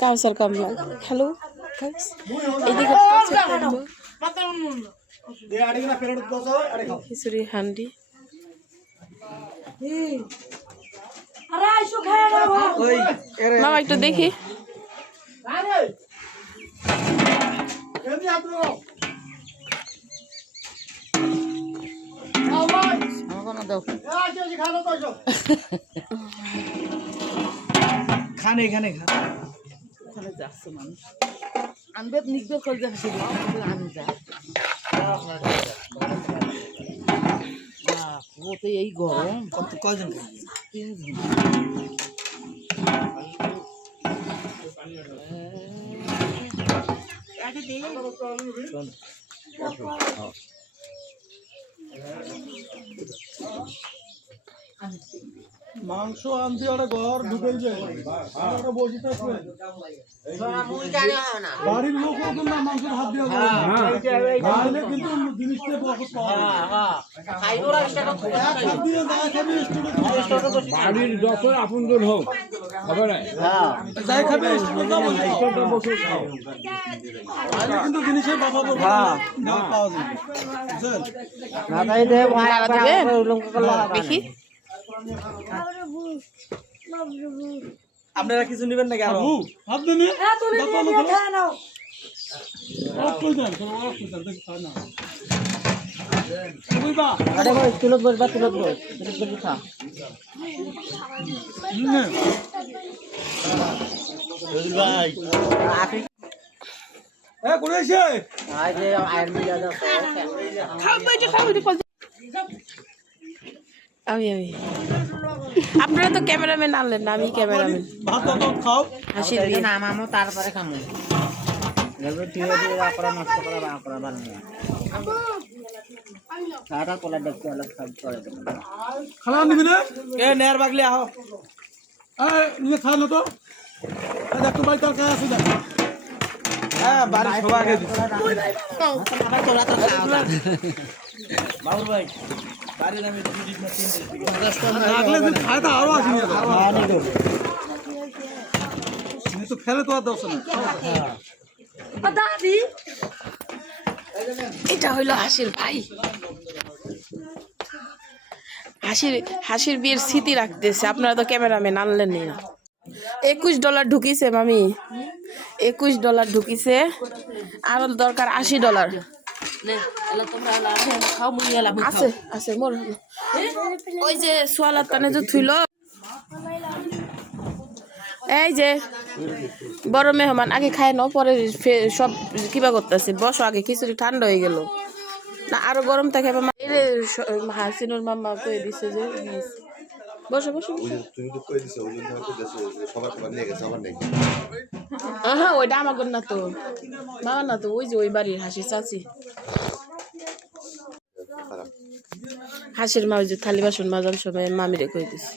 কাউসার কামলা হ্যালো এদিকে খিচুড়ি হান্ডি মামা একটু দেখি খানে খানে খানে যাচ্ছে মানুষ আনবে নিকবে করে যাচ্ছে আনবে যা ওতে এই গরম কত কয়জন তিনজন মাংস আনতে ওরা ঘর ঢুকে যায় ওরা বসে থাকবে বাড়ির লোক ওদের না মাংস হাত দিয়ে খাইলে কিন্তু জিনিসটা বাড়ির যত আপনজন হোক হবে না যাই খাবে কিন্তু জিনিসের বাবা পাওয়া যাবে দেখি আপনারা কিছু নেবেন নাকি আরো হাত দেন তুলত বসবা তুলত বস খা ভাই করে এসে আমি আপনারা তো ক্যামেরাম্যান আনলেন না আমি ক্যামেরাম্যান খাও হাসি দিয়ে নামামো তারপরে খামো নষ্ট করা ভালো না সারা কোলা দেখতে আলাদা সব করে খানা নিবি না এ নেয়ার বাগলি আহ নিয়ে খাওয়ানো তো একটু বাড়ি তরকারি আছে দেখ হ্যাঁ বাড়ি সবাই আগে বাবুর ভাই বাড়ির আমি 2 দিন না 3 দিন লাগলে যে ফায়দা আরো আসেনি তো ফেলে তো আর দশ না দাদি এটা হইলো হাসির ভাই হাসির বিয়ের স্মৃতি রাখতেছে আপনারা তো ক্যামেরাম্যান আনলেন না $21 ঢুকিছে মামি $21 ঢুকিছে আর দরকার $80 আছে আছে মোর ওই যে সোয়ালার টানে যে থুইল এই যে বড় মেহমান আগে খায় নাও পরে সব কিবা করতেছে বসো আগে খিচুড়ি ঠান্ডা হয়ে গেল না আরো গরম থাকে হাসিনুর মামা কয়ে দিছে যে বসো বসো তুমি তো কই দিছো ওই জন্য দেশে সবার খাবার নিয়ে গেছে আমার নাকি হ্যাঁ ওইটা আমার না তো মামা না তো ওই যে ওই বাড়ির হাসি চাচি হাসির মা ওই যে থালি বাসন মাজার সময় মামিরে কই দিছে